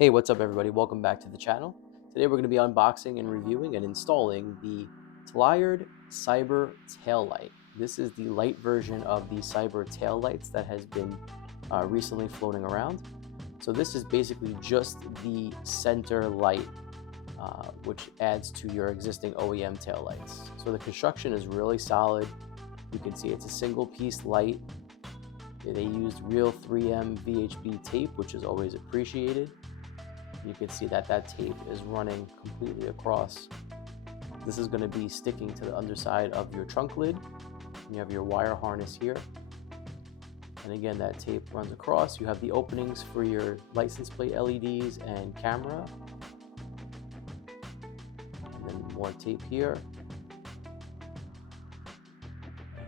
Hey, what's up everybody? Welcome back to the channel. Today we're going to be unboxing and reviewing and installing the Tlyard Cyber Taillight. This is the light version of the Cyber Taillights that has been recently floating around. So this is basically just the center light, which adds to your existing OEM taillights. So the construction is really solid. You can see it's a single piece light. They used real 3M VHB tape, which is always appreciated. You can see that tape is running completely across. This is going to be sticking to the underside of your trunk lid. You have your wire harness here. And again, that tape runs across. You have the openings for your license plate LEDs and camera. And then more tape here.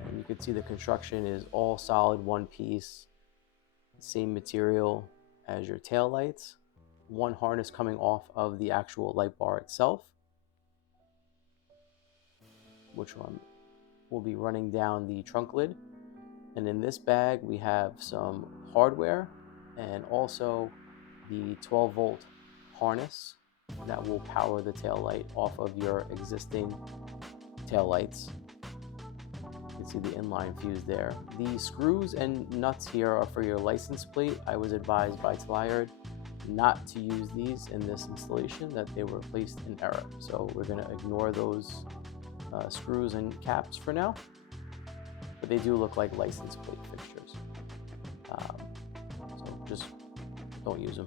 And you can see the construction is all solid, one piece, same material as your tail lights. One harness coming off of the actual light bar itself, which one will be running down the trunk lid. And in this bag we have some hardware and also the 12-volt harness that will power the tail light off of your existing tail lights. You can see the inline fuse there. The screws and nuts here are for your license plate. I was advised by Tlyard not to use these in this installation, that they were placed in error. So we're going to ignore those screws and caps for now, but they do look like license plate fixtures. So just don't use them.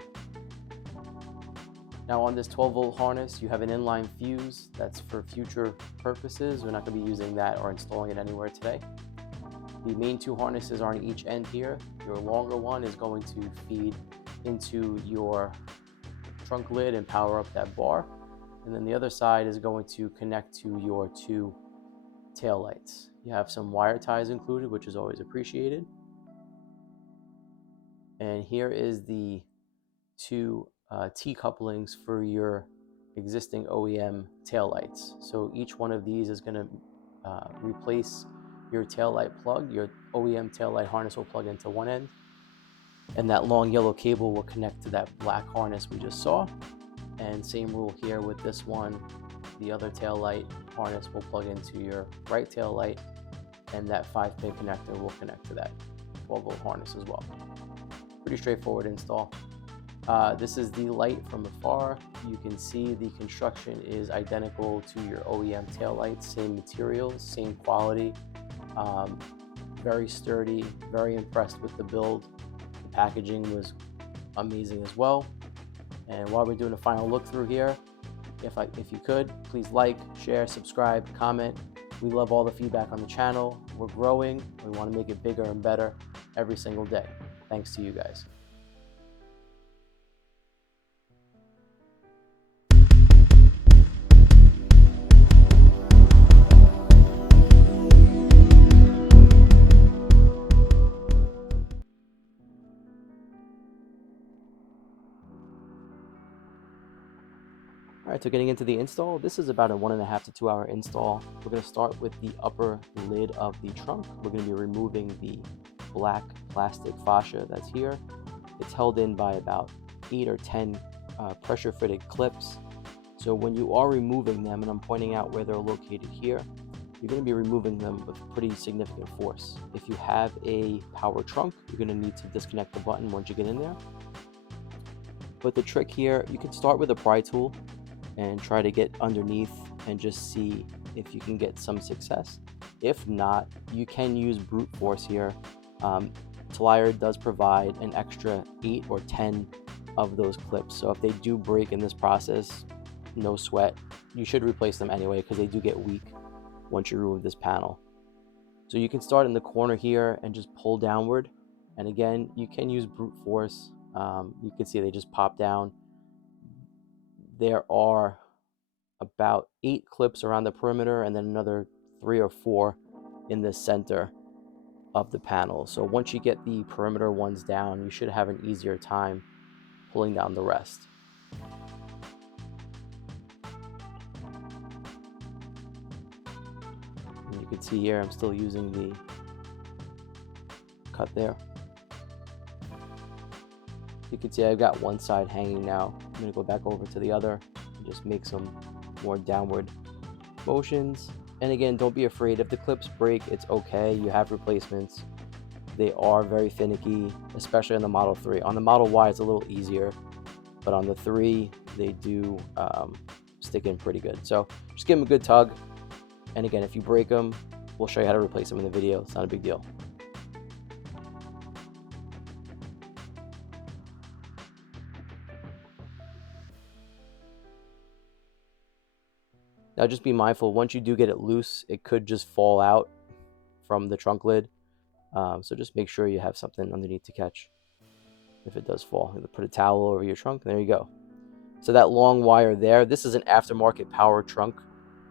Now on this 12-volt harness, you have an inline fuse that's for future purposes. We're not going to be using that or installing it anywhere today. The main two harnesses are on each end here. Your longer one is going to feed into your trunk lid and power up that bar, and then the other side is going to connect to your two tail lights. You have some wire ties included, which is always appreciated. And here is the two T couplings for your existing OEM tail lights. So each one of these is going to replace your tail light plug. Your OEM tail light harness will plug into one end, and that long yellow cable will connect to that black harness we just saw. And same rule here with this one. The other tail light harness will plug into your right tail light, and that 5-pin connector will connect to that 12-volt harness as well. Pretty straightforward install. This is the light from afar. You can see the construction is identical to your OEM tail lights, same materials, same quality, very sturdy. Very impressed with the build. Packaging was amazing as well. And while we're doing a final look through here, if you could, please like, share, subscribe, comment. We love all the feedback on the channel. We're growing. We want to make it bigger and better every single day. Thanks to you guys. Alright, so getting into the install, this is about a 1.5 to 2 hour install. We're going to start with the upper lid of the trunk. We're going to be removing the black plastic fascia that's here. It's held in by about 8 or 10 pressure fitted clips. So when you are removing them, and I'm pointing out where they're located here, you're going to be removing them with pretty significant force. If you have a power trunk, you're going to need to disconnect the button once you get in there. But the trick here, you can start with a pry tool and try to get underneath and just see if you can get some success. If not, you can use brute force here. Tlyard does provide an extra 8 or 10 of those clips, so if they do break in this process, no sweat. You should replace them anyway because they do get weak once you remove this panel. So you can start in the corner here and just pull downward, and again, you can use brute force. You can see they just pop down. There are about 8 clips around the perimeter and then another 3 or 4 in the center of the panel. So once you get the perimeter ones down, you should have an easier time pulling down the rest. And you can see here I'm still using the cut there. you can see I've got one side hanging now. I'm going to go back over to the other and just make some more downward motions. And again, don't be afraid. If the clips break, it's okay. You have replacements. They are very finicky, especially on the Model 3. On the Model Y, it's a little easier, but on the 3, they do stick in pretty good. So just give them a good tug. And again, if you break them, we'll show you how to replace them in the video. It's not a big deal. Now just be mindful, once you do get it loose, it could just fall out from the trunk lid. So just make sure you have something underneath to catch if it does fall. You put a towel over your trunk, and there you go. So that long wire there, this is an aftermarket power trunk.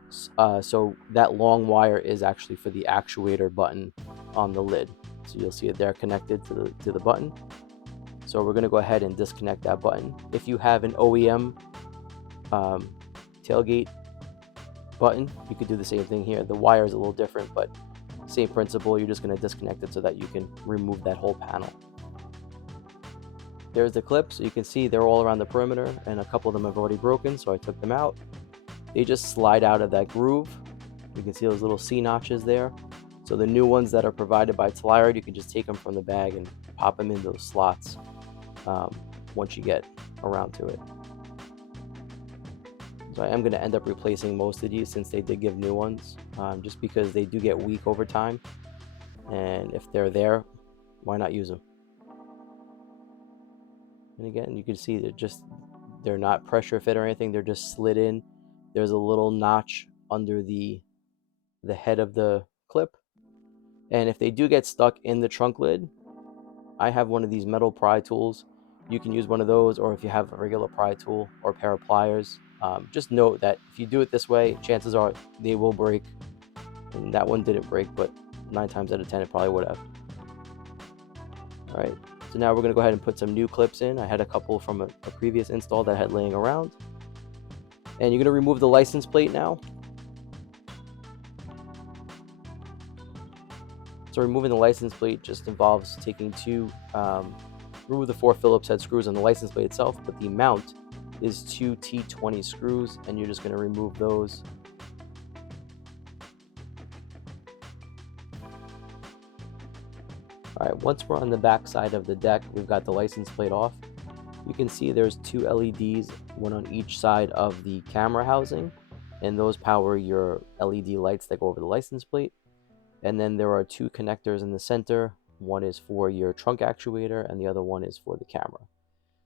So that long wire is actually for the actuator button on the lid. So you'll see it there connected to the button. So we're going to go ahead and disconnect that button. If you have an OEM tailgate button, you could do the same thing here. The wire is a little different, but same principle. You're just going to disconnect it so that you can remove that whole panel. There's the clips. So you can see they're all around the perimeter, and a couple of them have already broken, so I took them out. They just slide out of that groove. You can see those little C notches there. So the new ones that are provided by Tlyard, you can just take them from the bag and pop them into those slots once you get around to it. So I am going to end up replacing most of these since they did give new ones, just because they do get weak over time. And if they're there, why not use them? And again, you can see they're not pressure fit or anything. They're just slid in. There's a little notch under the head of the clip. And if they do get stuck in the trunk lid, I have one of these metal pry tools. You can use one of those, or if you have a regular pry tool or a pair of pliers. Just note that if you do it this way, chances are they will break. And that one didn't break, but 9 times out of 10 it probably would have. All right, so now we're going to go ahead and put some new clips in. I had a couple from a previous install that I had laying around. And you're going to remove the license plate now. So removing the license plate just involves taking remove the 4 Phillips head screws on the license plate itself, but the mount is 2 T20 screws, and you're just going to remove those. All right, once we're on the back side of the deck, we've got the license plate off. You can see there's 2 LEDs, one on each side of the camera housing, and those power your LED lights that go over the license plate. And then there are 2 connectors in the center. One is for your trunk actuator, and the other one is for the camera.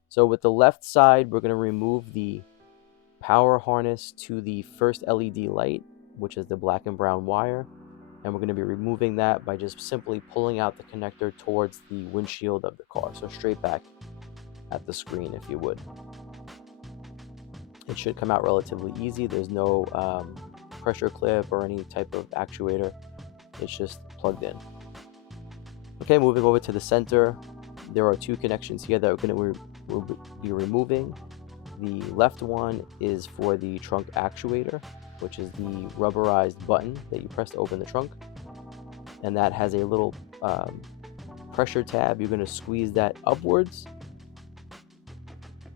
So with the left side, we're going to remove the power harness to the first LED light, which is the black and brown wire. And we're going to be removing that by just simply pulling out the connector towards the windshield of the car. So straight back at the screen, if you would. It should come out relatively easy. There's no pressure clip or any type of actuator. It's just plugged in. Okay, moving over to the center, there are 2 connections here that we'll be removing. The left one is for the trunk actuator, which is the rubberized button that you press to open the trunk. And that has a little pressure tab. You're going to squeeze that upwards,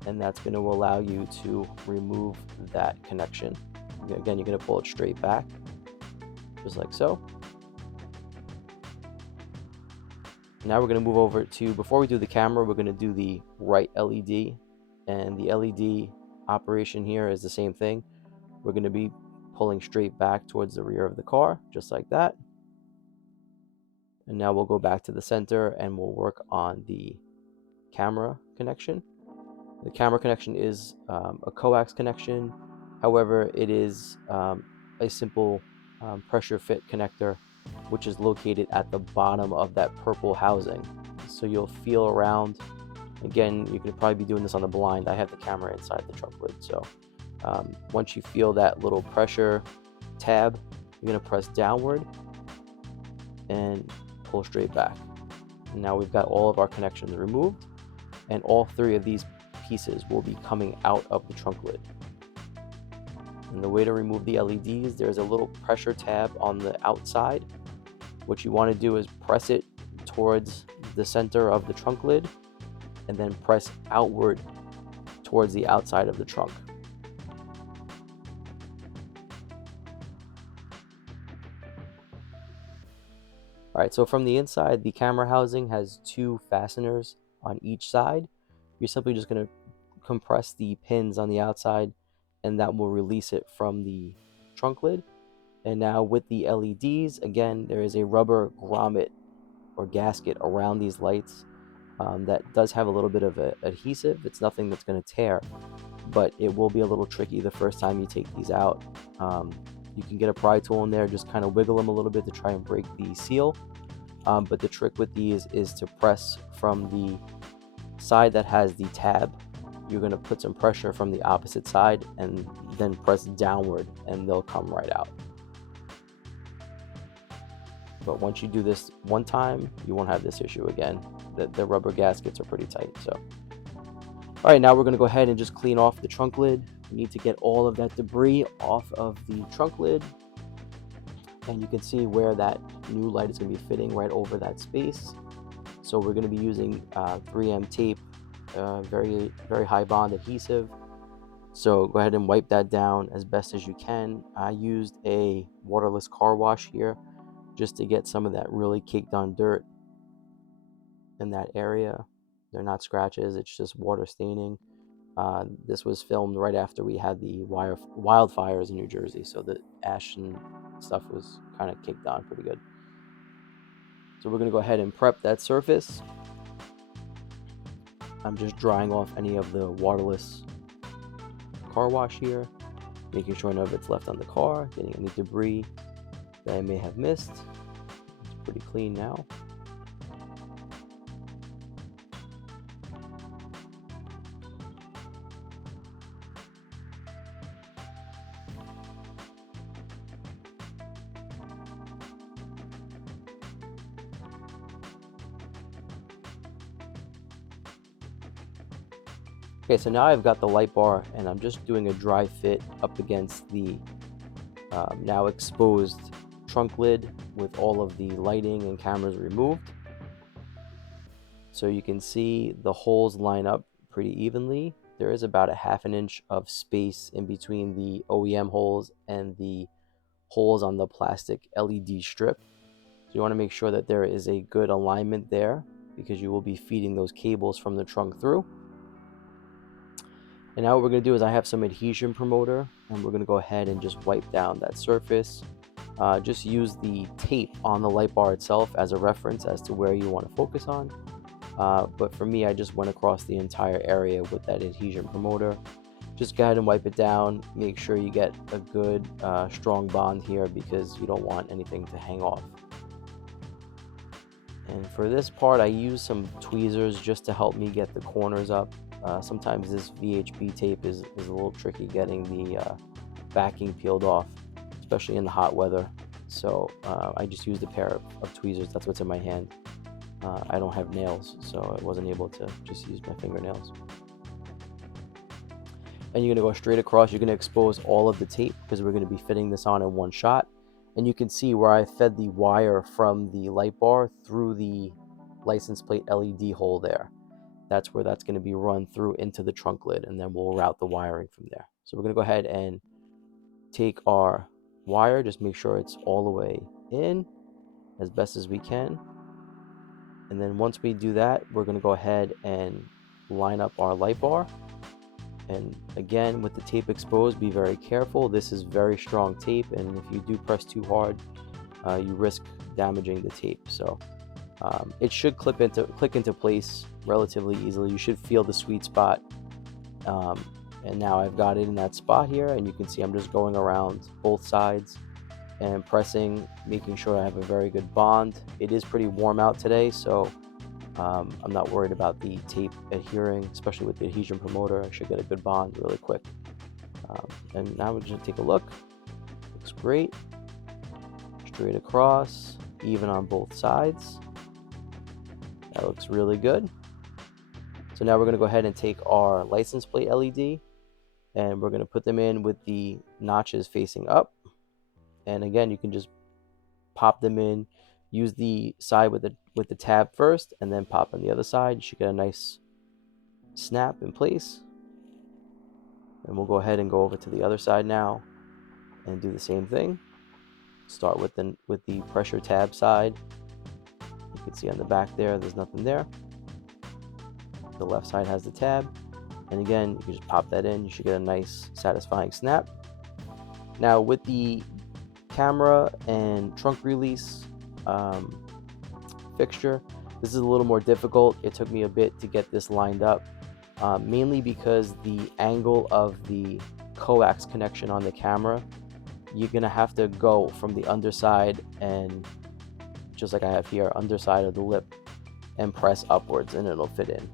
and that's going to allow you to remove that connection. Again, you're going to pull it straight back, just like so. Now we're going to move over to, before we do the camera, we're going to do the right LED. And the LED operation here is the same thing. We're going to be pulling straight back towards the rear of the car, just like that. And now we'll go back to the center and we'll work on the camera connection. The camera connection is a coax connection. However, it is a simple pressure fit connector, which is located at the bottom of that purple housing. So you'll feel around. Again, you could probably be doing this on the blind. I have the camera inside the trunk lid. So once you feel that little pressure tab, you're going to press downward and pull straight back. And now we've got all of our connections removed, and all 3 of these pieces will be coming out of the trunk lid. And the way to remove the LEDs, there's a little pressure tab on the outside. What you want to do is press it towards the center of the trunk lid, and then press outward towards the outside of the trunk. All right, so from the inside, the camera housing has 2 fasteners on each side. You're simply just going to compress the pins on the outside, and that will release it from the trunk lid. And now with the LEDs, again, there is a rubber grommet or gasket around these lights that does have a little bit of adhesive. It's nothing that's going to tear, but it will be a little tricky the first time you take these out. You can get a pry tool in there, just kind of wiggle them a little bit to try and break the seal. But the trick with these is to press from the side that has the tab. You're going to put some pressure from the opposite side and then press downward, and they'll come right out. But once you do this one time, you won't have this issue again. The rubber gaskets are pretty tight. So, all right, now we're going to go ahead and just clean off the trunk lid. We need to get all of that debris off of the trunk lid. And you can see where that new light is going to be fitting right over that space. So we're going to be using 3M tape, very high bond adhesive. So go ahead and wipe that down as best as you can. I used a waterless car wash here just to get some of that really caked on dirt in that area. They're not scratches, it's just water staining. This was filmed right after we had the wildfires in New Jersey, so the ash and stuff was kind of caked on pretty good. So we're going to go ahead and prep that surface. I'm just drying off any of the waterless car wash here, making sure none of it's left on the car, getting any debris that I may have missed. It's pretty clean now. Okay, so now I've got the light bar and I'm just doing a dry fit up against the now exposed trunk lid with all of the lighting and cameras removed. So you can see the holes line up pretty evenly. There is about a ½ inch of space in between the OEM holes and the holes on the plastic LED strip. So you want to make sure that there is a good alignment there, because you will be feeding those cables from the trunk through. And now what we're going to do is I have some adhesion promoter, and we're going to go ahead and just wipe down that surface. Just use the tape on the light bar itself as a reference as to where you want to focus on. But for me, I just went across the entire area with that adhesion promoter. Just go ahead and wipe it down. Make sure you get a good strong bond here, because you don't want anything to hang off. And for this part, I use some tweezers just to help me get the corners up. Sometimes this VHP tape is a little tricky getting the backing peeled off, especially in the hot weather. So I just used a pair of tweezers. That's what's in my hand. I don't have nails, so I wasn't able to just use my fingernails. And you're going to go straight across. You're going to expose all of the tape, because we're going to be fitting this on in one shot. And you can see where I fed the wire from the light bar through the license plate LED hole there. That's where that's going to be run through into the trunk lid, and then we'll route the wiring from there. So we're going to go ahead and take our wire, just make sure it's all the way in as best as we can. And then once we do that, we're going to go ahead and line up our light bar. And again, with the tape exposed, be very careful. This is very strong tape, and if you do press too hard, you risk damaging the tape. So it should click into place relatively easily. You should feel the sweet spot. And now I've got it in that spot here, and you can see I'm just going around both sides and pressing, making sure I have a very good bond. It is pretty warm out today, so I'm not worried about the tape adhering, especially with the adhesion promoter. I should get a good bond really quick. And now we'll just take a look. Looks great. Straight across, even on both sides. That looks really good. So now we're going to go ahead and take our license plate LED, and we're going to put them in with the notches facing up. And again, you can just pop them in. Use the side with the tab first, and then pop on the other side. You should get a nice snap in place. And we'll go ahead and go over to the other side now and do the same thing. Start with the pressure tab side. You can see on the back there's nothing there. The left side has the tab, and again, you can just pop that in. You should get a nice satisfying snap. Now with the camera and trunk release fixture, this is a little more difficult. It took me a bit to get this lined up, mainly because the angle of the coax connection on the camera, you're gonna have to go from the underside, and just like I have here, underside of the lip, and press upwards, and it'll fit in.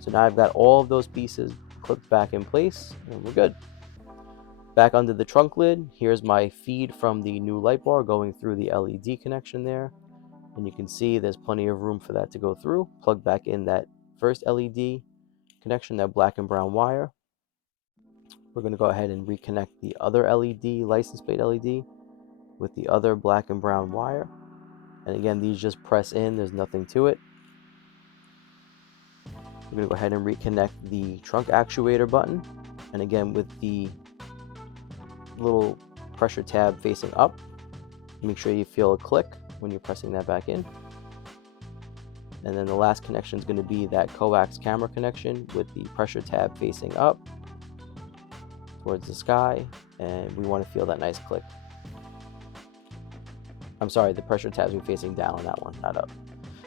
So now I've got all of those pieces clipped back in place, and we're good. Back under the trunk lid, here's my feed from the new light bar going through the LED connection there. And you can see there's plenty of room for that to go through. Plug back in that first LED connection, that black and brown wire. We're going to go ahead and reconnect the other LED, license plate LED, with the other black and brown wire. And again, these just press in, there's nothing to it. We're going to go ahead and reconnect the trunk actuator button. And again, with the little pressure tab facing up, make sure you feel a click when you're pressing that back in. And then the last connection is going to be that coax camera connection with the pressure tab facing up towards the sky, and we want to feel that nice click. I'm sorry, the pressure tabs are facing down on that one, not up.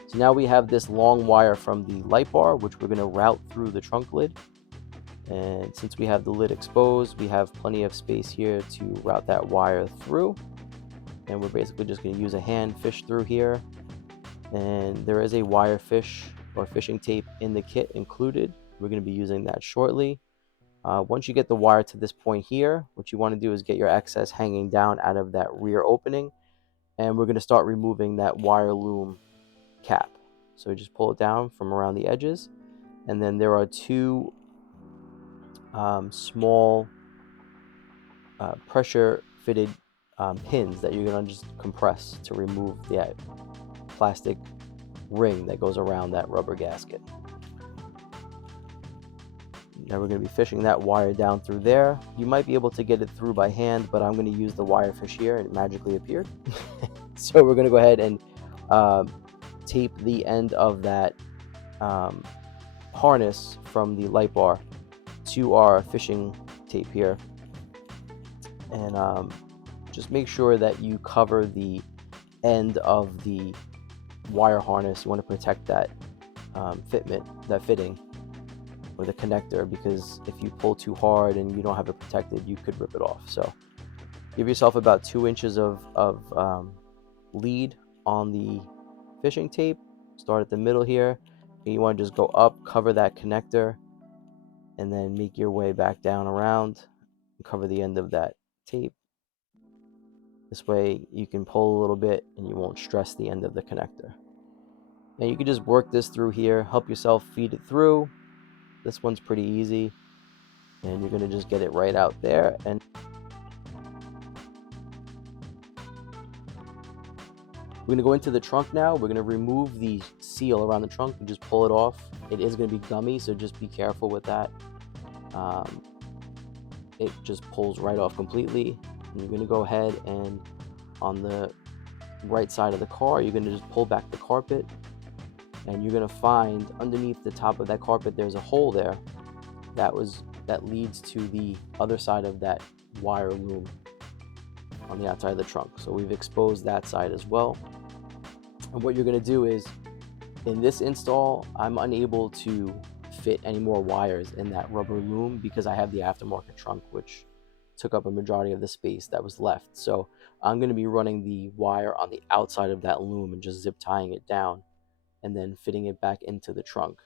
So now we have this long wire from the light bar, which we're going to route through the trunk lid. And since we have the lid exposed, we have plenty of space here to route that wire through. And we're basically just going to use a hand fish through here. And there is a wire fish or fishing tape in the kit included. We're going to be using that shortly. Once you get the wire to this point here, what you want to do is get your excess hanging down out of that rear opening. And we're going to start removing that wire loom cap. So just pull it down from around the edges, and then there are two small pressure fitted pins that you're going to just compress to remove that plastic ring that goes around that rubber gasket. Now we're going to be fishing that wire down through there. You might be able to get it through by hand, but I'm going to use the wire fish here, and it magically appeared. So we're going to go ahead and tape the end of that harness from the light bar to our fishing tape here, and just make sure that you cover the end of the wire harness. You want to protect that fitting or the connector, because if you pull too hard and you don't have it protected, you could rip it off. So give yourself about 2 inches of lead on the fishing tape. Start at the middle here, and you want to just go up, cover that connector, and then make your way back down around and cover the end of that tape. This way you can pull a little bit and you won't stress the end of the connector. And you can just work this through here, help yourself feed it through. This one's pretty easy, and you're going to just get it right out there. And we're going to go into the trunk now. We're going to remove the seal around the trunk and just pull it off. It is going to be gummy, so just be careful with that. It just pulls right off completely. And you're going to go ahead and on the right side of the car, you're going to just pull back the carpet, and you're going to find underneath the top of that carpet there's a hole there that leads to the other side of that wire loom on the outside of the trunk. So we've exposed that side as well. And what you're going to do is, in this install, I'm unable to fit any more wires in that rubber loom because I have the aftermarket trunk, which took up a majority of the space that was left. So I'm going to be running the wire on the outside of that loom and just zip tying it down and then fitting it back into the trunk.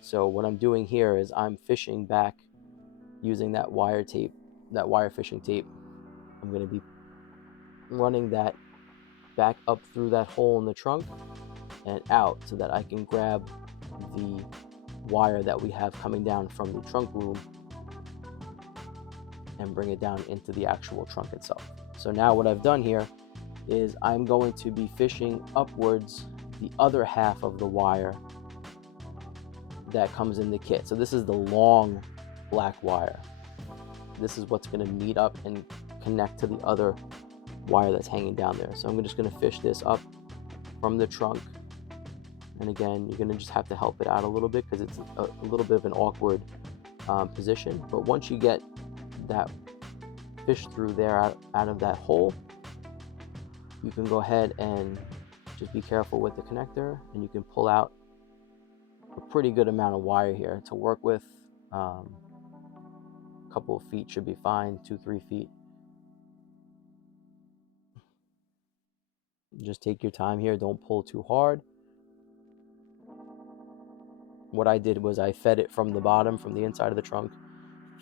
So what I'm doing here is I'm fishing back using that wire tape, that wire fishing tape. I'm going to be running that back up through that hole in the trunk and out so that I can grab the wire that we have coming down from the trunk loom and bring it down into the actual trunk itself. So now what I've done here is I'm going to be fishing upwards the other half of the wire that comes in the kit. So this is the long black wire. This is what's going to meet up and connect to the other wire that's hanging down there. So I'm just going to fish this up from the trunk. And again, you're going to just have to help it out a little bit because it's a little bit of an awkward position. But once you get that fish through there out of that hole, you can go ahead and just be careful with the connector, and you can pull out a pretty good amount of wire here to work with. A couple of feet should be fine, 2-3 feet. Just take your time here, don't pull too hard. What I did was I fed it from the bottom, from the inside of the trunk,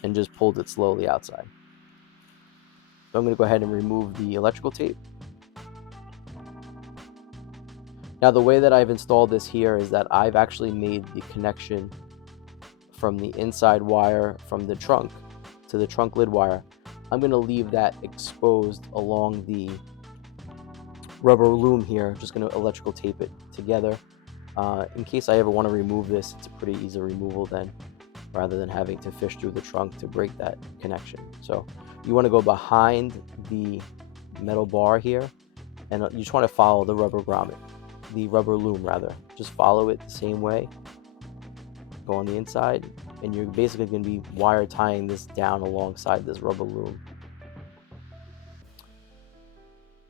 and just pulled it slowly outside. So I'm going to go ahead and remove the electrical tape. Now the way that I've installed this here is that I've actually made the connection from the inside wire from the trunk to the trunk lid wire. I'm going to leave that exposed along the rubber loom here. Just going to electrical tape it together. In case I ever want to remove this, it's a pretty easy removal then, rather than having to fish through the trunk to break that connection. So you want to go behind the metal bar here, and you just want to follow the rubber grommet, the rubber loom rather. Just follow it the same way. Go on the inside, and you're basically going to be wire tying this down alongside this rubber loom.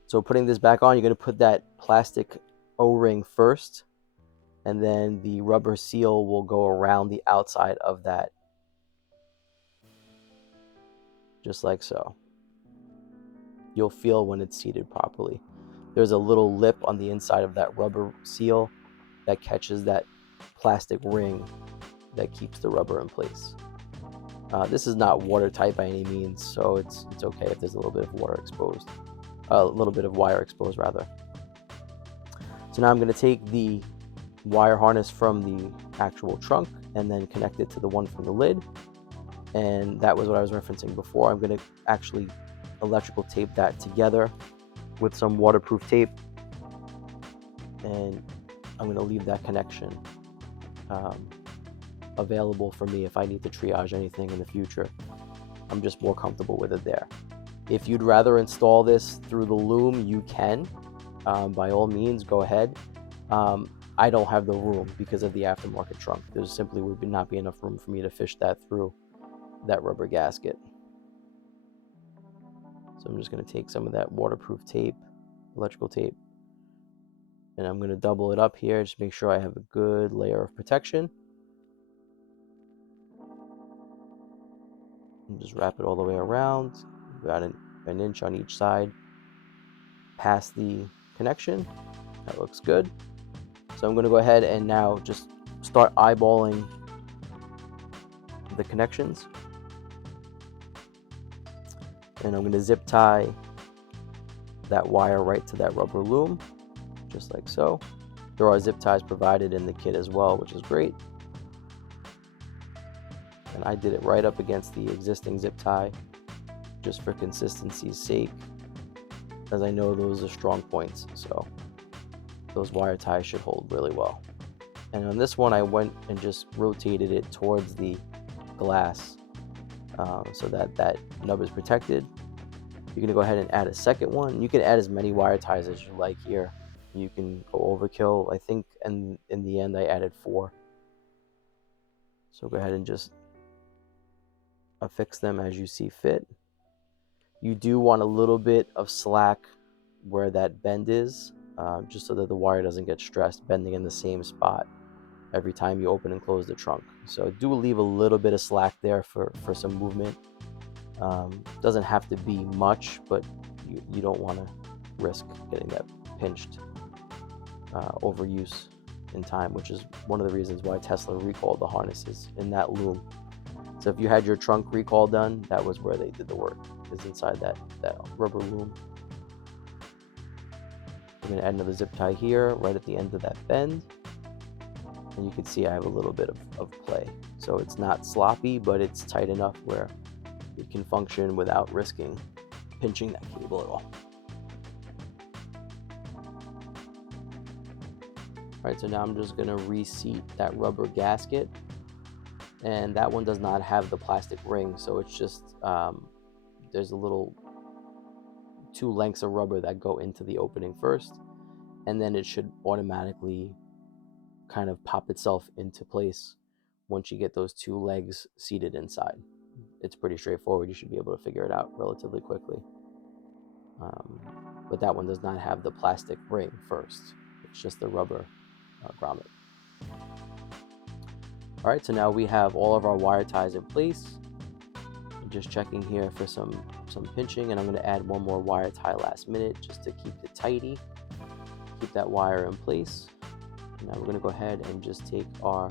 So putting this back on, you're going to put that plastic O-ring first, and then the rubber seal will go around the outside of that, just like so. You'll feel when it's seated properly. There's a little lip on the inside of that rubber seal that catches that plastic ring that keeps the rubber in place. This is not watertight by any means, so it's okay if there's a little bit of water exposed, a little bit of wire exposed rather. So now I'm going to take the wire harness from the actual trunk and then connect it to the one from the lid, and that was what I was referencing before. I'm going to actually electrical tape that together with some waterproof tape, and I'm going to leave that connection available for me if I need to triage anything in the future. I'm just more comfortable with it there. If you'd rather install this through the loom, you can. By all means, go ahead. I don't have the room because of the aftermarket trunk. There simply would not be enough room for me to fish that through that rubber gasket. So I'm just going to take some of that waterproof tape, electrical tape, and I'm going to double it up here, just make sure I have a good layer of protection. And just wrap it all the way around, about an inch on each side, past the connection. That looks good. So I'm going to go ahead and now just start eyeballing the connections. And I'm going to zip tie that wire right to that rubber loom, just like so. There are zip ties provided in the kit as well, which is great. And I did it right up against the existing zip tie, just for consistency's sake, as I know those are strong points, so those wire ties should hold really well. And on this one, I went and just rotated it towards the glass so that that nub is protected. You're going to go ahead and add a second one. You can add as many wire ties as you like here. You can go overkill. I think in the end I added 4. So go ahead and just affix them as you see fit. You do want a little bit of slack where that bend is, just so that the wire doesn't get stressed bending in the same spot every time you open and close the trunk. So do leave a little bit of slack there for some movement. Doesn't have to be much, but you don't want to risk getting that pinched overuse in time, which is one of the reasons why Tesla recalled the harnesses in that loom. So if you had your trunk recall done, that was where they did the work, is inside that rubber loom. I'm going to add another zip tie here right at the end of that bend, and you can see I have a little bit of play. So it's not sloppy, but it's tight enough where it can function without risking pinching that cable at all. Right, so now I'm just going to reseat that rubber gasket, and that one does not have the plastic ring, so it's just there's a little 2 lengths of rubber that go into the opening first, and then it should automatically kind of pop itself into place once you get those 2 legs seated inside. It's pretty straightforward. You should be able to figure it out relatively quickly. But that one does not have the plastic ring first. It's just the rubber grommet. All right, so now we have all of our wire ties in place. I'm just checking here for some pinching, and I'm going to add one more wire tie last minute just to keep it tidy, keep that wire in place. And now we're going to go ahead and just take our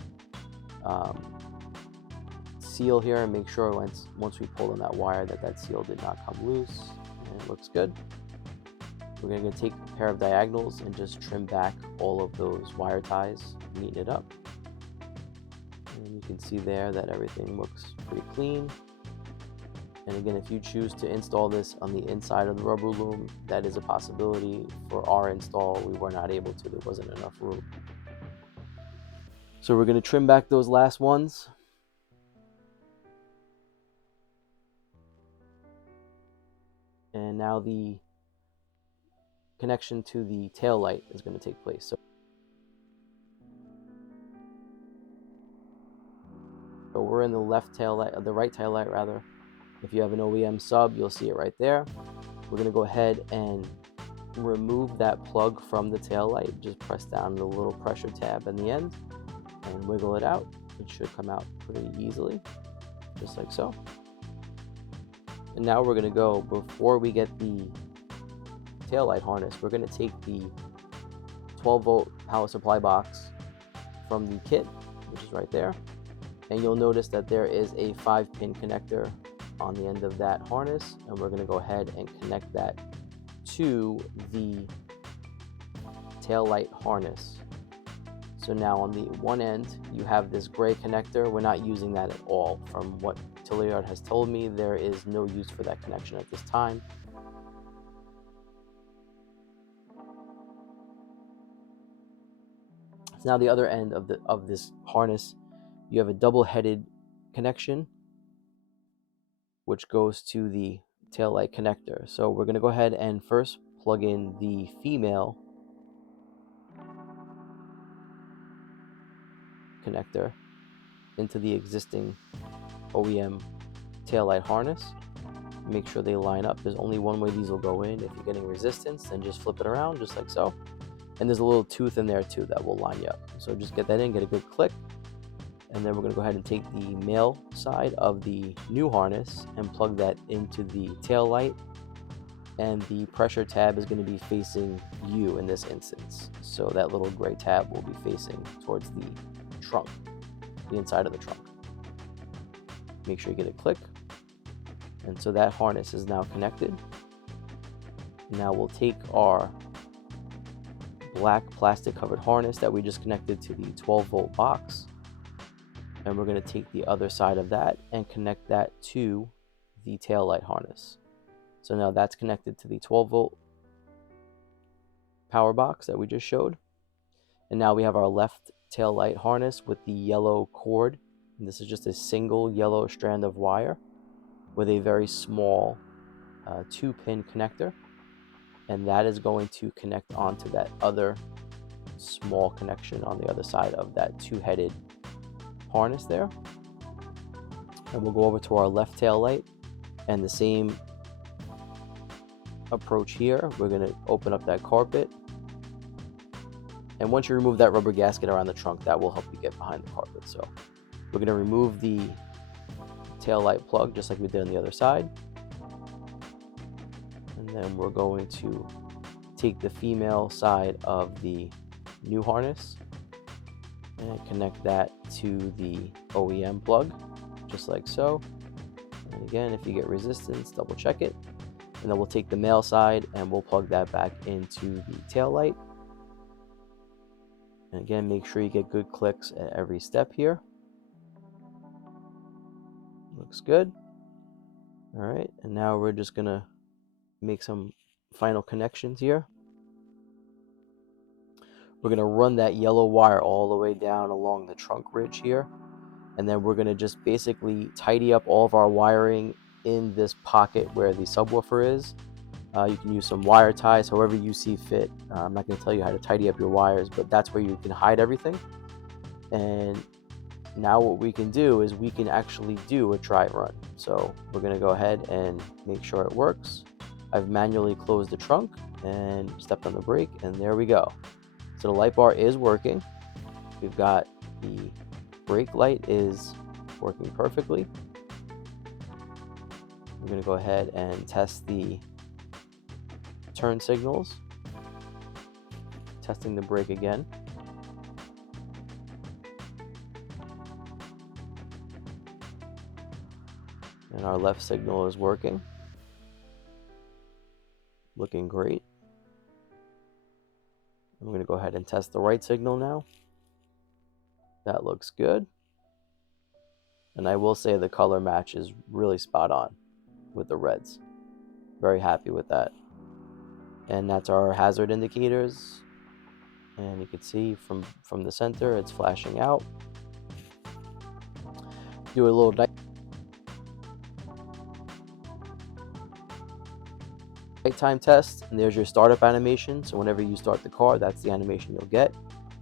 seal here and make sure once we pull on that wire that seal did not come loose, and it looks good. We're going to take a pair of diagonals and just trim back all of those wire ties, neaten it up. And you can see there that everything looks pretty clean. And again, if you choose to install this on the inside of the rubber loom, that is a possibility. For our install, we were not able to. There wasn't enough room. So we're going to trim back those last ones. And now the connection to the tail light is going to take place. So we're in the left tail light, the right tail light rather. If you have an OEM sub, you'll see it right there. We're going to go ahead and remove that plug from the tail light. Just press down the little pressure tab in the end and wiggle it out. It should come out pretty easily, just like so. And now we're going to go, before we get the tail light harness, we're going to take the 12-volt power supply box from the kit, which is right there. And you'll notice that there is a 5-pin connector on the end of that harness, and we're going to go ahead and connect that to the tail light harness. So now on the one end, you have this gray connector. We're not using that at all. From what Tlyard has told me, there is no use for that connection at this time. So now the other end of this harness, you have a double-headed connection, which goes to the tail light connector. So we're going to go ahead and first plug in the female connector into the existing OEM taillight harness. Make sure they line up. There's only one way these will go in. If you're getting resistance, then just flip it around just like so. And there's a little tooth in there too that will line you up. So just get that in, get a good click. And then we're going to go ahead and take the male side of the new harness and plug that into the tail light. And the pressure tab is going to be facing you in this instance. So that little gray tab will be facing towards the trunk, the inside of the trunk. Make sure you get a click. And so that harness is now connected. Now we'll take our black plastic covered harness that we just connected to the 12-volt box, and we're going to take the other side of that and connect that to the tail light harness. So now that's connected to the 12-volt power box that we just showed. And now we have our left tail light harness with the yellow cord. And this is just a single yellow strand of wire with a very small 2-pin connector. And that is going to connect onto that other small connection on the other side of that 2-headed harness there. And we'll go over to our left tail light, and the same approach here. We're going to open up that carpet, and once you remove that rubber gasket around the trunk, that will help you get behind the carpet. So we're going to remove the tail light plug just like we did on the other side, and then we're going to take the female side of the new harness and connect that to the OEM plug just like so. And again, if you get resistance, double check it. And then we'll take the male side and we'll plug that back into the tail light. And again, make sure you get good clicks at every step here. Looks good. All right, and now we're just gonna make some final connections here. We're going to run that yellow wire all the way down along the trunk ridge here. And then we're going to just basically tidy up all of our wiring in this pocket where the subwoofer is. You can use some wire ties, however you see fit. I'm not going to tell you how to tidy up your wires, but that's where you can hide everything. And now what we can do is we can actually do a try run. So we're going to go ahead and make sure it works. I've manually closed the trunk and stepped on the brake, and there we go. So the light bar is working. We've got the brake light is working perfectly. I'm going to go ahead and test the turn signals. Testing the brake again. And our left signal is working. Looking great. I'm going to go ahead and test the right signal now. That looks good. And I will say the color match is really spot on with the reds. Very happy with that. And that's our hazard indicators. And you can see from the center, it's flashing out. Do a little nighttime test, and there's your startup animation. So whenever you start the car, that's the animation you'll get.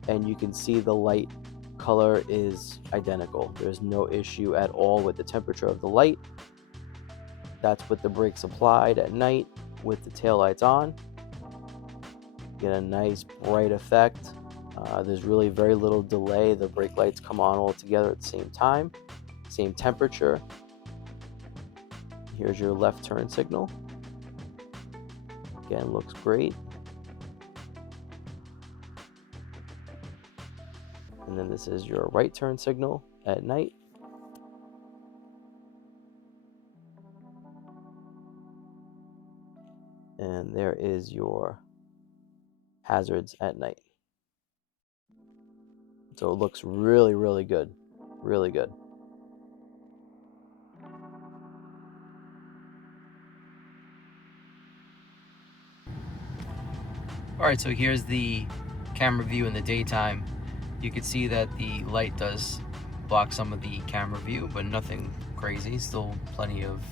And you can see the light color is identical. There's no issue at all with the temperature of the light. That's with the brakes applied at night with the taillights on. Get a nice bright effect. There's really very little delay. The brake lights come on all together at the same time, same temperature. Here's your left turn signal. Again, looks great. And then this is your right turn signal at night. And there is your hazards at night. So it looks really, really good. Really good. All right, so here's the camera view in the daytime. You can see that the light does block some of the camera view, but nothing crazy. Still plenty of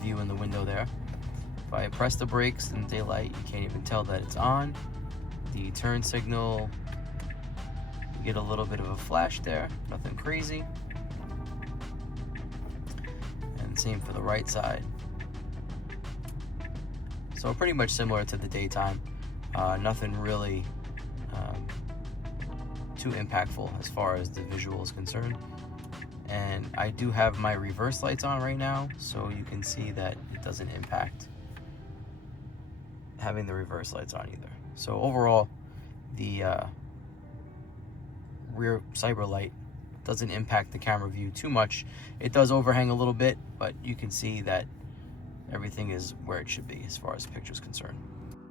view in the window there. If I press the brakes in daylight, you can't even tell that it's on. The turn signal, you get a little bit of a flash there, nothing crazy. And same for the right side. So pretty much similar to the daytime. Nothing really too impactful as far as the visual is concerned. And I do have my reverse lights on right now, so you can see that it doesn't impact having the reverse lights on either. So overall, the rear Cyber light doesn't impact the camera view too much. It does overhang a little bit, but you can see that everything is where it should be as far as the picture is concerned.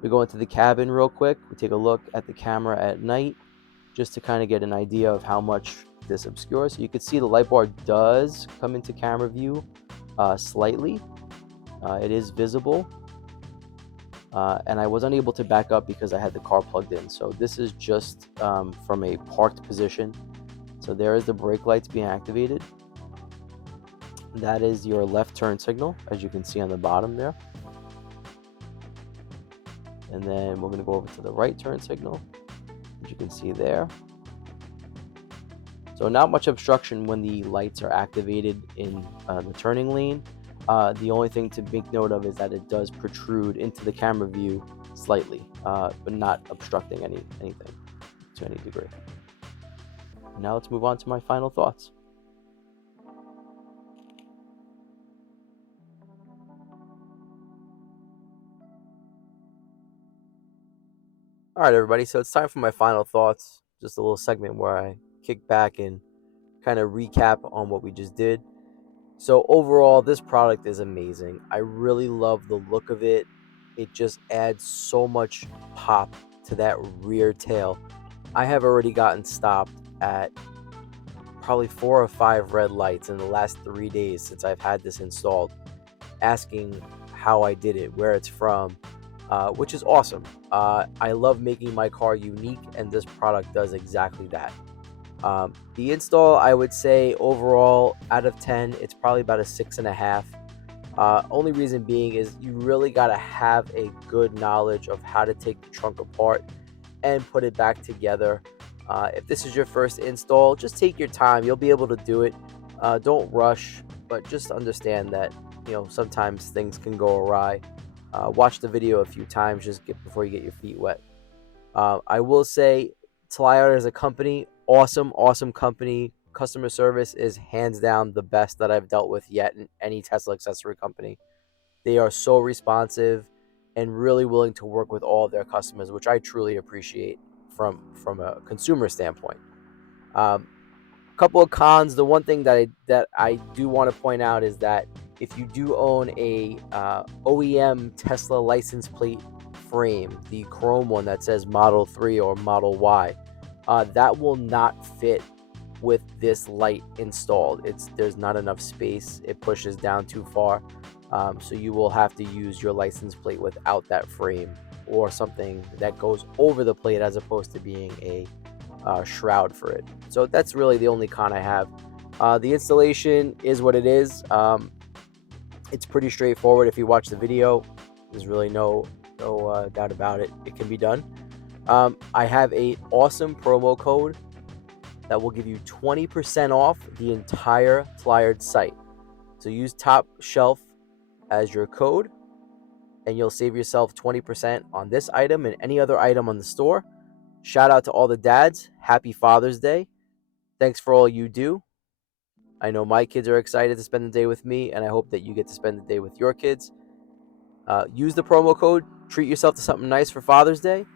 We go into the cabin real quick. We take a look at the camera at night just to kind of get an idea of how much this obscures. So you can see the light bar does come into camera view slightly. It is visible. And I was unable to back up because I had the car plugged in. So this is just from a parked position. So there is the brake lights being activated. That is your left turn signal, as you can see on the bottom there. And then we're going to go over to the right turn signal, as you can see there. So not much obstruction when the lights are activated in the turning lane. The only thing to make note of is that it does protrude into the camera view slightly, but not obstructing anything to any degree. Now let's move on to my final thoughts. All right, everybody, so it's time for my final thoughts. Just a little segment where I kick back and kind of recap on what we just did. So overall, this product is amazing. I really love the look of it. It just adds so much pop to that rear tail. I have already gotten stopped at probably 4 or 5 red lights in the last 3 days since I've had this installed, asking how I did it, where it's from. which is awesome. I love making my car unique, and this product does exactly that. The install, I would say overall out of 10, it's probably about a 6.5. Only reason being is you really got to have a good knowledge of how to take the trunk apart and put it back together. If this is your first install, just take your time. You'll be able to do it. Don't rush, but just understand that sometimes things can go awry. Watch the video a few times before you get your feet wet. I will say, Tlyard as a company, awesome company. Customer service is hands down the best that I've dealt with yet in any Tesla accessory company. They are so responsive and really willing to work with all of their customers, which I truly appreciate from a consumer standpoint. Couple of cons. The one thing that I do want to point out is that if you do own a OEM Tesla license plate frame, the chrome one that says Model 3 or Model Y, that will not fit with this Lite installed. There's not enough space. It pushes down too far. So you will have to use your license plate without that frame, or something that goes over the plate as opposed to being a shroud for it. So that's really the only con I have. The installation is what it is. It's pretty straightforward. If you watch the video, there's really no doubt about it. It can be done. I have an awesome promo code that will give you 20% off the entire Tlyard site. So use Top Shelf as your code, and you'll save yourself 20% on this item and any other item on the store. Shout out to all the dads. Happy Father's Day. Thanks for all you do. I know my kids are excited to spend the day with me, and I hope that you get to spend the day with your kids. Use the promo code. Treat yourself to something nice for Father's Day.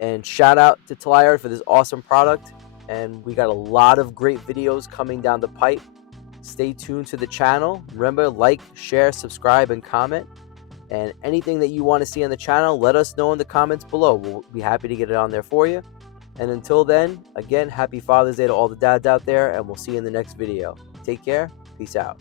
And shout out to Tlyard for this awesome product. And we got a lot of great videos coming down the pipe. Stay tuned to the channel. Remember, like, share, subscribe, and comment. And anything that you want to see on the channel, let us know in the comments below. We'll be happy to get it on there for you. And until then, again, happy Father's Day to all the dads out there, and we'll see you in the next video. Take care. Peace out.